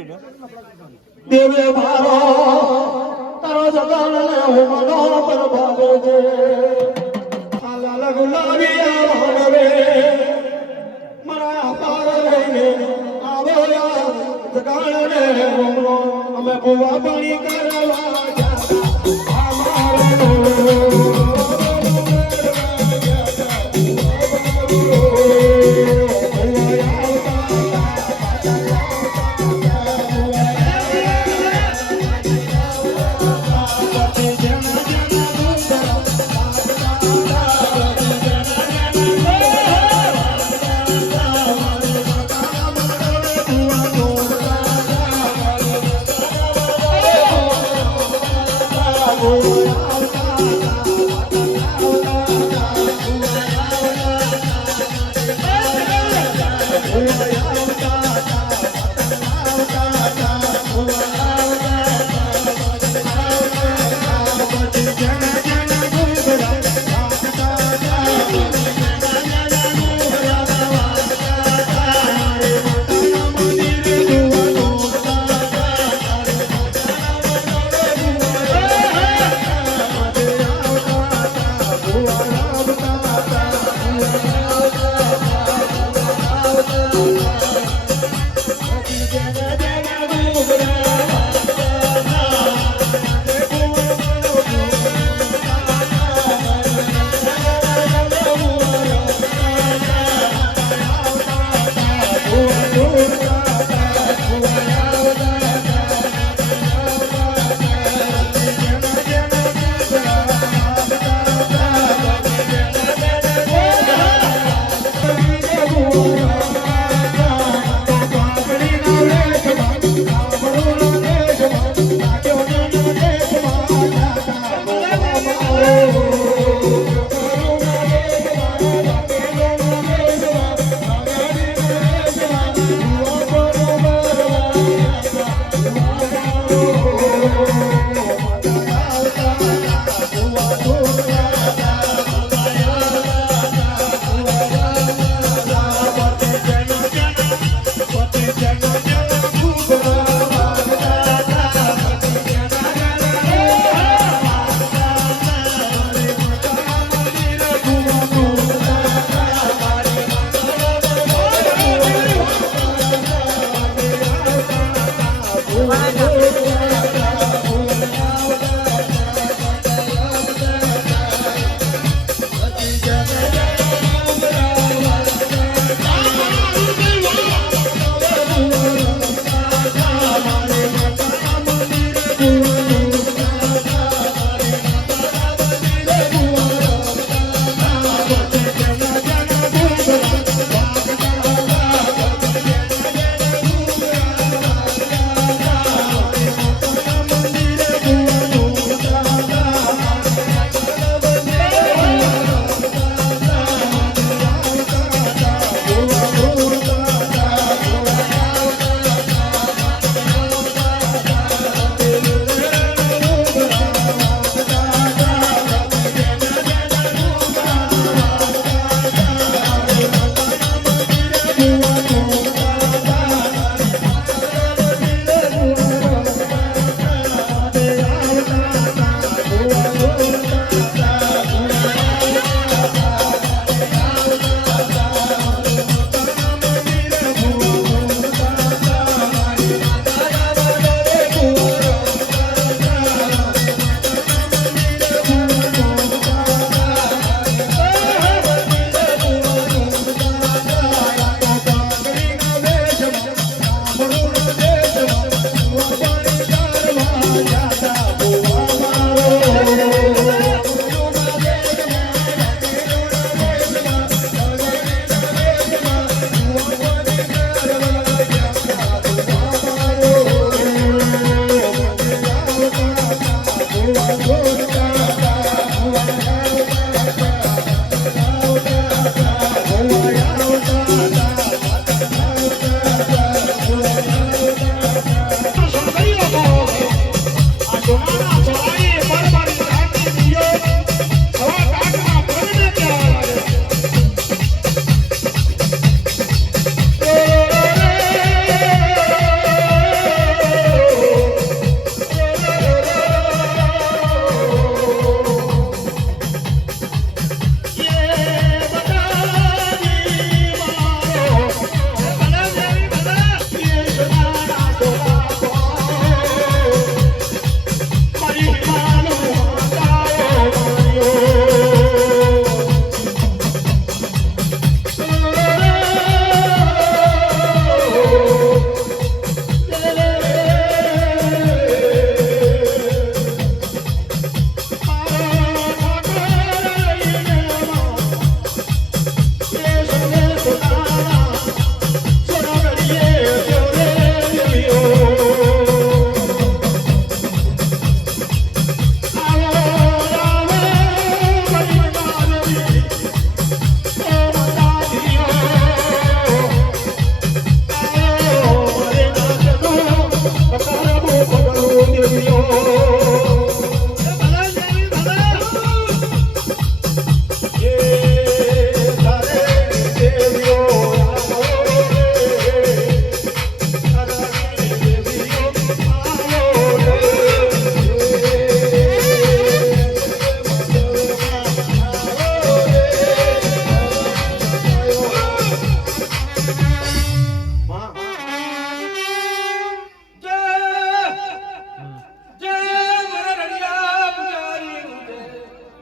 દેવે મારો તારો જગણ ને હું મનો પર ભાગે છે આ લાલ ગુલાબી માનવે મારા પાર લઈને આવો જગણ ને હું અમે ભૂવા પાણી કરવા જાતા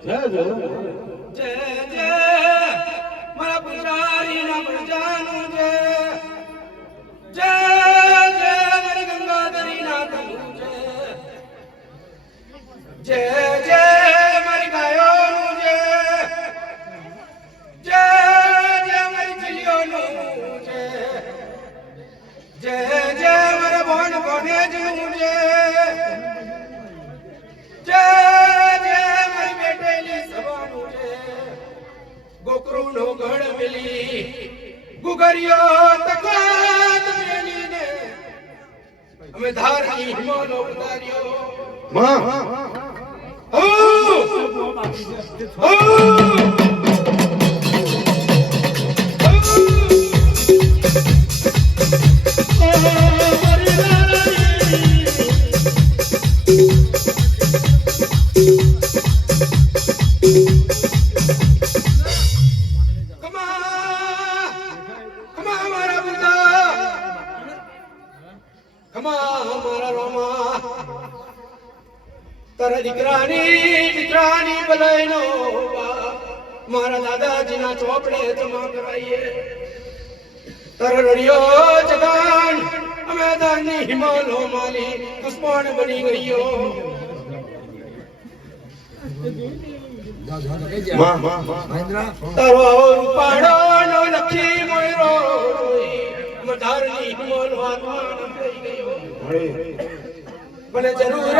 જય જય જય જય મારા પુજારીના પ્રજાનું જય જય જય મારી ગંગાધરીના તનું જય જય જય મારી ગાયોનું જય જય જય મારી ચીલીઓનું જય જય જય મારા બોન બોનેજનું જય જય જય મારી બેટેલી સવાનું જય ગોકરુનો ગઢ મિલી ગુગરિયો તકાત મેલીને અમે ધારની હિમોનો ઉતાર્યો માં ઓ ઓ તારા દીકરાની ભલાઈનો મારા દાદાજીના ચોપડે જમા કરાઈએ તારા રડિયો જગાન અમે દાની હિમાલો માલી દુશ્મન બની ગયો તારો રૂપાડો નો લખી મોયરો મધારની હિમાલો આત્મા થઈ ગયો મને જરૂર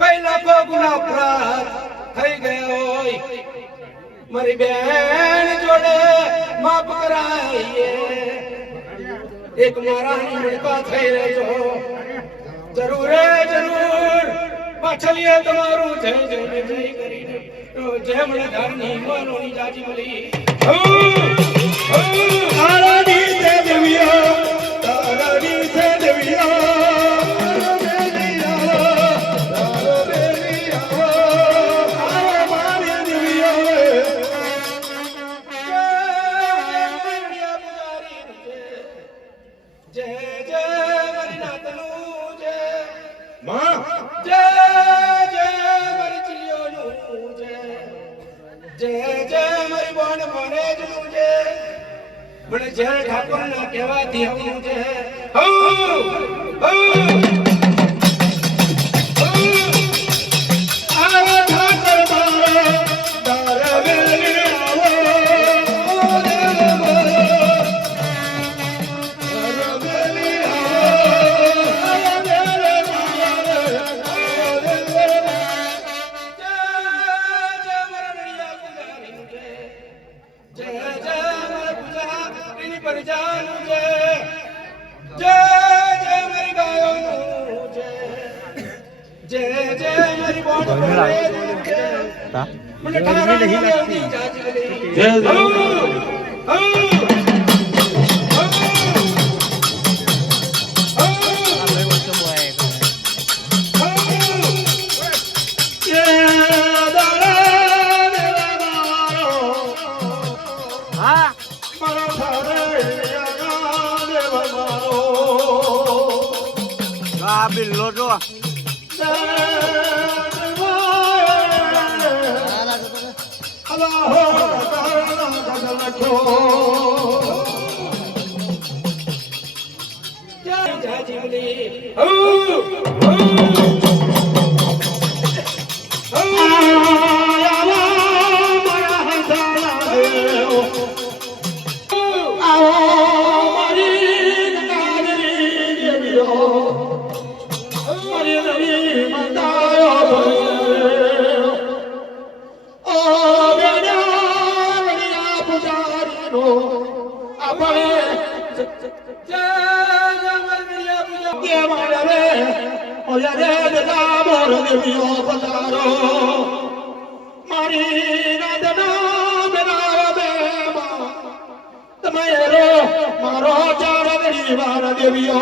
કઈ લાખો ગુના અપરાધ થઈ ગયો હોય મારી બેન જોડે માફ કરાઈએ એક મારાની મુલાકાત થઈ રહેજો જરૂર પાછળીએ તમારું જય જય જય કરીને જય મને ધારની મનોની જાજી મળી તારાની જય દેવિયા તારાની જય દેવિયા મને જય ઠાકોર ના કહેવાથી આવું છે બિલ્લો જો મારો ચાર દેવીઓ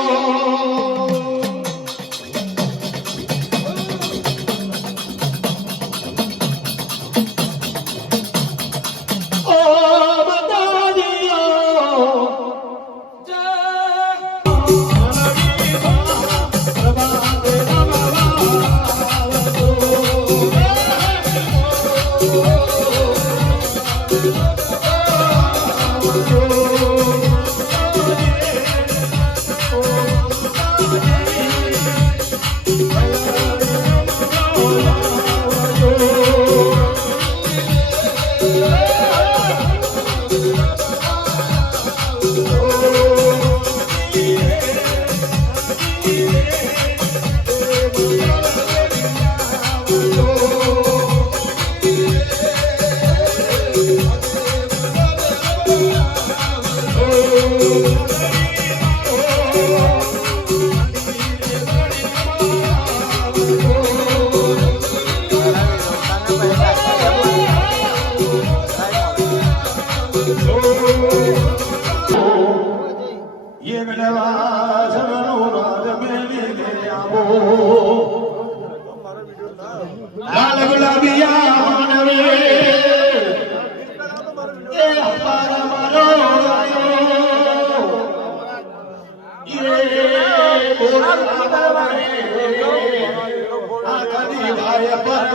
લાલ ગુલાબિયા માનવે એ અપાર મારો આયો યે બોલા બારે આ કદી ભાઈ પર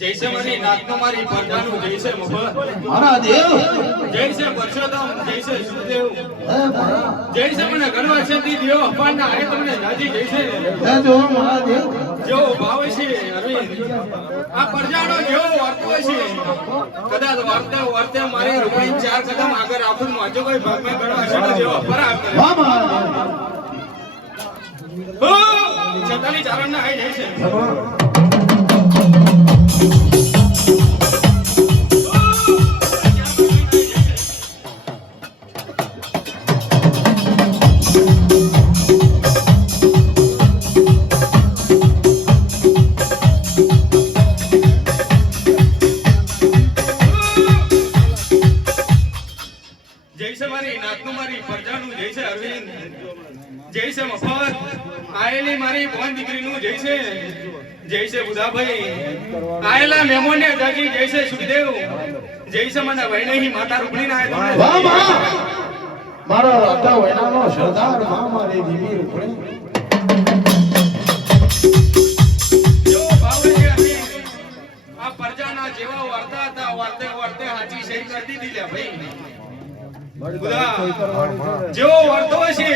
જૈસે મારી નાતનો મારી પરજાનું જૈસે મફત મારા દેવ જૈસે પરશોત્તમ જૈસે સુખદેવ હે મારા જૈસે મને ગણવા શક્તિ દેવ અપારના આય તમને રાજી જૈસે હે જો મારા દેવ જેવો ભાવ છે અરવિંદ આ પરજાનો જેવો વર્તો છે કદાચ વર્તે મારી રૂપિયા 4 કદમ આગળ રાખું માજો કોઈ ભાગમાં ગણવા શક્તિ જેવો અપરાધ કરે વાહ મારા હો છતાની ચારણના આય જૈસે ભગવાન જૈસે મારી નાતનું મારી પરજાનું જૈસે અરવિંદ જૈસે મફત આયેલી મારી બોન દીકરીનું જૈસે જૈસે બુધાભાઈ આયેલા મહેમાનને દાજી જૈસે સુખદેવ જૈસે મને વૈનહી માતા રૂપણીના આય વાહ વાહ મારા રાધા વૈનાનો સરદાર માં મારી દીવી રૂપણી જો ભાવ છે અરવિંદ આ પરજાના જેવા વાર્તા હતા વર્તે હાચી સહી કરી દીધી લે ભાઈ જેવો વર્તો છે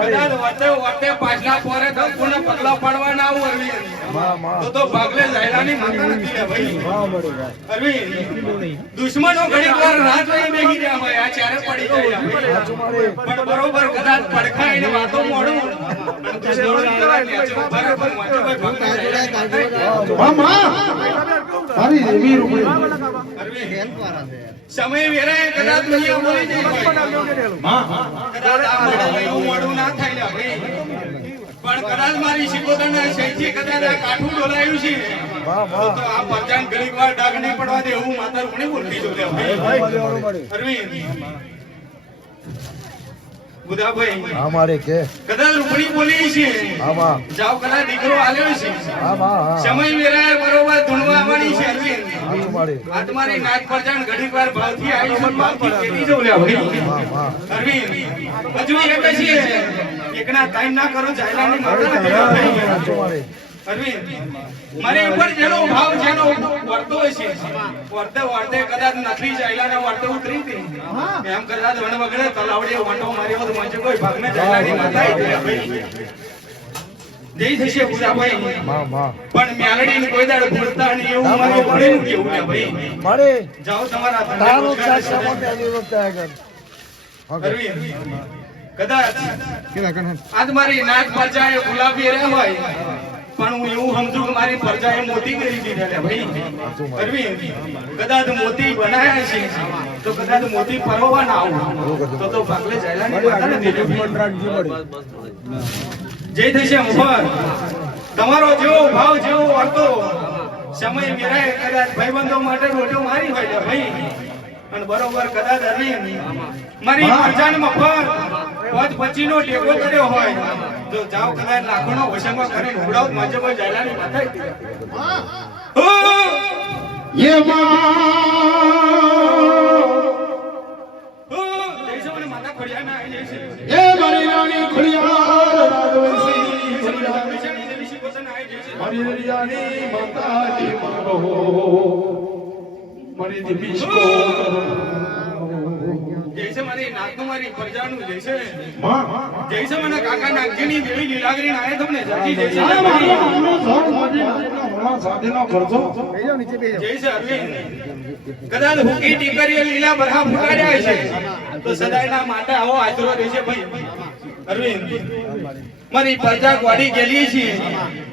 કદાચ વર્તે પાછલા પોરે કોને પગલા પાડવાના આવું અરવિંદ તો ભાગલે જાયલાની માતા નથી લે ભાઈ અરવિંદ દુશ્મનો ઘણી વાર રાત લઈ બેહી રહ્યા હોય આ ચારે પડી જાય પણ બરોબર કદાચ પડખાઈને વાતો મોડું મારી દેવી રૂપણી સમય વેરાય કદાચ દુનિયા બોલી જાય માં કદાચ આ મોડું ના થાય લે ભાઈ પણ કદાચ મારી શિકોતરના શૈથી કદાચ આ કાઠું ડોલાયું છે તો આ પરજાન ઘણીક વાર ડાઘ નહીં પડવા દે એવું માતા રૂપણી બોલતી જો લે ભાઈ અરવિંદ બુધાભાઈ हमारे के કદાચ રૂપણી બોલી છે आवा જાવ કદાચ દીકરો આલ્યો છે आवा સમય વેરાય બરોબર ધૂણવા આવવાની છે અરવિંદ हमारे આ તમારી નાક પરજાન ઘણીક વાર ભાવથી આવી છે ભાવથી કેતી જો લે ભાઈ અરવિંદ હજુ એક છે એકના ટાઈમ ના કરો જાયલાની માતા નથી લે ભાઈ हमारे અરવિંદ મારી ઉપર જેનો ભાવ જેનો વર્તો છે વર્તે કદાચ નથી જાયલાને વર્તે ઉતરી હતી એમ કદાચ વણ વગડે તલાવડે વાંટો માર્યો તો મંજે કોઈ ભાગને જાયલાની માતા આવી ગયા ભાઈ જય થશે બુધાભાઈ माँ माँ પણ મેલડીને કોઈ દાડ ભૂલતા નહીં એવું મારી ભણીનું કેવું ને ભાઈ मारे જાઓ તમારા तारो ધંધા चाचा मोटे आदमी लगता है अगर અરવિંદ કદાચ આજ મારી નાક પરજાએ ગુલાબી રે હોય પણ હું એવું સમજુ કે મારી પરજાએ મોતી કરી દીધા લે ભાઈ અરવિંદ કદાચ મોતી બનાયા છે તો કદાચ મોતી પરવા ના આવું તો ભાગલે જાયલાની માતાને દેજો જય થશે મુફર તમારો જેવો ભાવ જેવો વર્તો સમય મેરાય કદાચ ભાઈબંધો માટે રોટો મારી હોય લે ભાઈ અને બરોબર કદાચ અરવિંદ મારી પરજાન મફર પદ પચીનો ટેકો કર્યો હોય તો જાવ કદાચ લાખોનો વસંગો કરીને ઉડાવ માજે કોઈ જાયલાની માથા હો ये मां જૈસે મને માતા ખોડિયા ના આવી જશે ये मारी रानी खुलियार राजवंशी खुलियार દેવી શિકોતન આવી જશે मारी रानी माता की मारो मारी देवी को જૈસે મારી નાકનું મારી પરજાનું જૈસે मां જૈસે મને કાકા નાગજીની દેવી લીલાગરી આયા તમને જાજી જૈસે આ મારો આનો સોળ માજી મારા સાથેનો ખર્ચો જૈસે અરવિંદ કદાચ હુકી ટીકરીએ લીલા બરહા ફૂટાડ્યા છે તો સદાયના માટે આવો આદરો રહેશે ભાઈ અરવિંદ મારી પરજા ગોડી ગેલી છે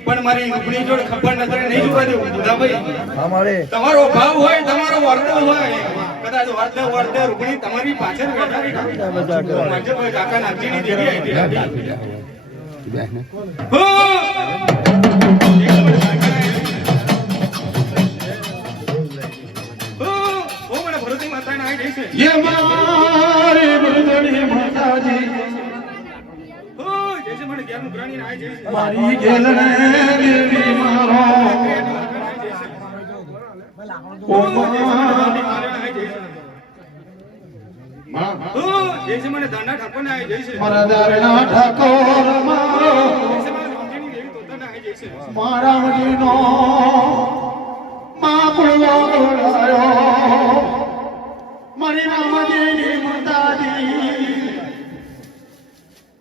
પણ મારી રૂપણી જોડે ખબર નજરે નહીં જોવા દેવું બુધાભાઈ हमारे તમારો ભાવ હોય તમારો વર્તો હોય કદાચ વર્તે રૂપણી તમારી પાછળ બેઠાની માટે કોઈ કાકા નાગજીની દેવી આવી હો જઈશે ये मारी बरदड़ी माताजी ઓ જઈશે મને ઘેરનું પ્રાણી ના જઈશે मारी गेलने देवी मारो ओ मां ઓ જઈશે મને દાના ઠાકોર ના જઈશે मारा दारणा ठाकोर मारो જઈશે મને સમજીની દેવી તોતા ના જઈશે मारा मदीनो मां पुड़वा बोलायो मारी रामदेवी माताजी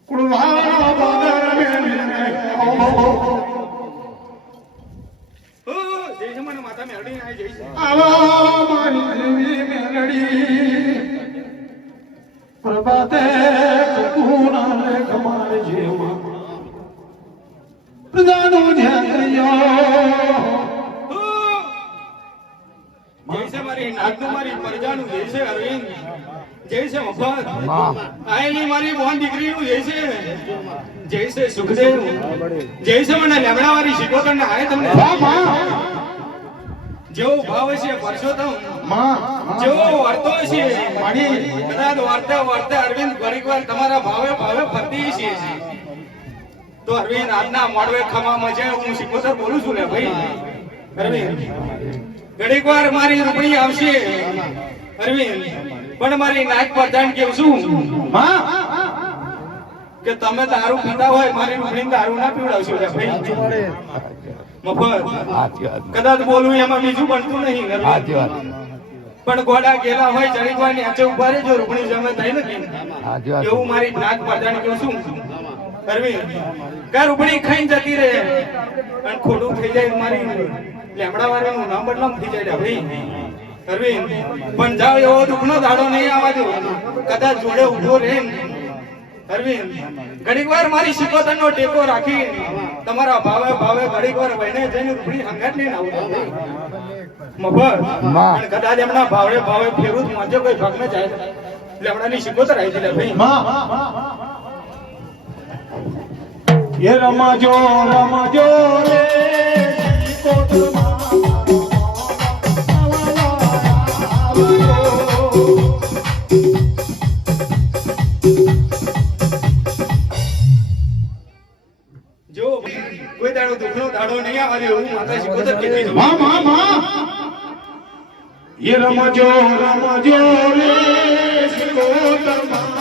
कुड़वा बादर में ઓ જઈશે મને માતા મેરડી ના જઈશે आवा मारी देवी मेलड़ी प्रभाते कुकुना ले कमाल जेवा प्रदानो ध्यान જઈશે મારી નાગનું મારી પરજાનું જઈશે અરવિંદ જઈશે મફત આયની મારી બોન દીકરીનું જઈશે જઈશે સુખદેવ જઈશે મને લેમડા વાળી શિકોતર ને આય તમને જેવો ભાવ છે પરસોત્તમ જેવો વર્તો છે મારી કદાચ વાર્તા વાર્તા અરવિંદ ઘડીક વાર તમારા ભાવે ભાવે ફરતી છે તો અરવિંદ આજના મોડવે ખમામાં છે હું શિકોતર બોલું છું લે ભાઈ અરવિંદ ઘડીક વાર મારી રૂપણી આવશે અરવિંદ પણ મારી નાક પ્રધાન કેવું છું કે તમે દારૂ પીતા હોય મારી રૂપણી દારૂ ના પીવડાવશો લે ભાઈ મફત કદાચ બોલું એમાં બીજું બનતું નહીં પણ ગોડા ગેલા હોય જરીક વાર નીચે ઉભા રહેજો રૂપણી જમે થઈ નથી એવું મારી નાક પ્રધાન કેવું છું અરવિંદ કે રૂપણી ખાઈ જતી રહે અને ખોટું થઈ જાય મારી લેમડા વાળાનું નામ બદલામ થઈ જાય ભાઈ અરવિંદ પણ જાવ એવો દુઃખનો દાડો નહીં આવવા દો કદાચ જોડે ઉભો રહે અરવિંદ ઘડીક વાર મારી શિકોતરનો ટેકો રાખી તમારા ભાવે ભાવે ઘડીક વાર બહેને જઈને રૂપડી હંગાત લઈને આવું મફત પણ કદાચ એમના ભાવે ભાવે ફેરું માજો કોઈ ભાગ ન જાય લેમડાની શિકોતર આવી જાય ભાઈ ये रमाजो रे જો કોઈ દાડો દુઃખનો દાડો નહીં આવવા દે હું માતા શિકોતર કહેતી છું ये रमाजो रे सिकोतर